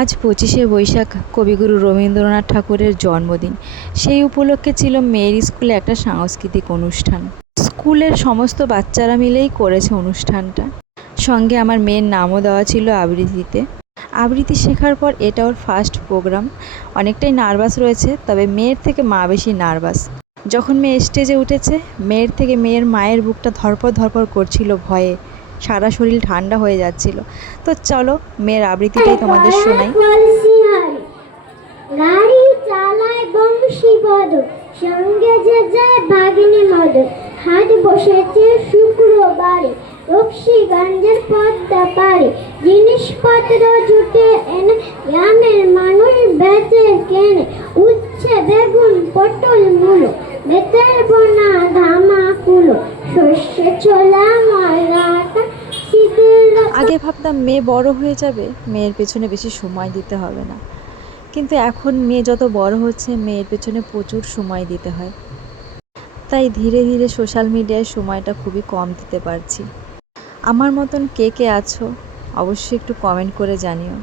আজ 25শে বৈশাখ কবিগুরু রবীন্দ্রনাথ ঠাকুরের জন্মদিন। সেই উপলক্ষে ছিল মেয়ের স্কুলে একটা সাংস্কৃতিক অনুষ্ঠান। স্কুলের সমস্ত বাচ্চারা মিলেই করেছে অনুষ্ঠানটা। সঙ্গে আমার মেয়ের নামও দেওয়া ছিল আবৃত্তিতে। আবৃত্তি শেখার পর এটা ওর ফার্স্ট প্রোগ্রাম। অনেকটাই নার্ভাস রয়েছে, তবে মেয়ের থেকে মা বেশি নার্ভাস। যখন মেয়ে স্টেজে উঠেছে, মেয়ের থেকে মেয়ের মায়ের বুকটা ধরপড় ধরপড় করছিল ভয়ে, সারা শরীর ঠান্ডা হয়ে যাচ্ছিল। তো চলো মেয়ের আবৃত্তিটাই তোমাদের শোনাই। গাড়ি চালায় বংশীবদ, সঙ্গে যে যায় ভাগিনী মদ। হাট বসেছে শুক্রবারে, রক্সিগঞ্জের পদ্মা পারে। জিনিসপত্র জুটে এনে গ্রামের মানুষ বেচে কেনে। উচ্ছে বেগুন পটল মূলো, বেতের বোনা ধামা কুলো। সর্ষে ছোলা ময়নাটা শীতের। আগে ভাবতাম মেয়ে বড় হয়ে যাবে, মেয়ের পেছনে বেশি সময় দিতে হবে না, কিন্তু এখন মেয়ে যত বড় হচ্ছে মেয়ের পেছনে প্রচুর সময় দিতে হয়। তাই ধীরে ধীরে সোশ্যাল মিডিয়ায় সময়টা খুবই কম দিতে পারছি। আমার মতন কে কে আছো অবশ্যই একটু কমেন্ট করে জানিও।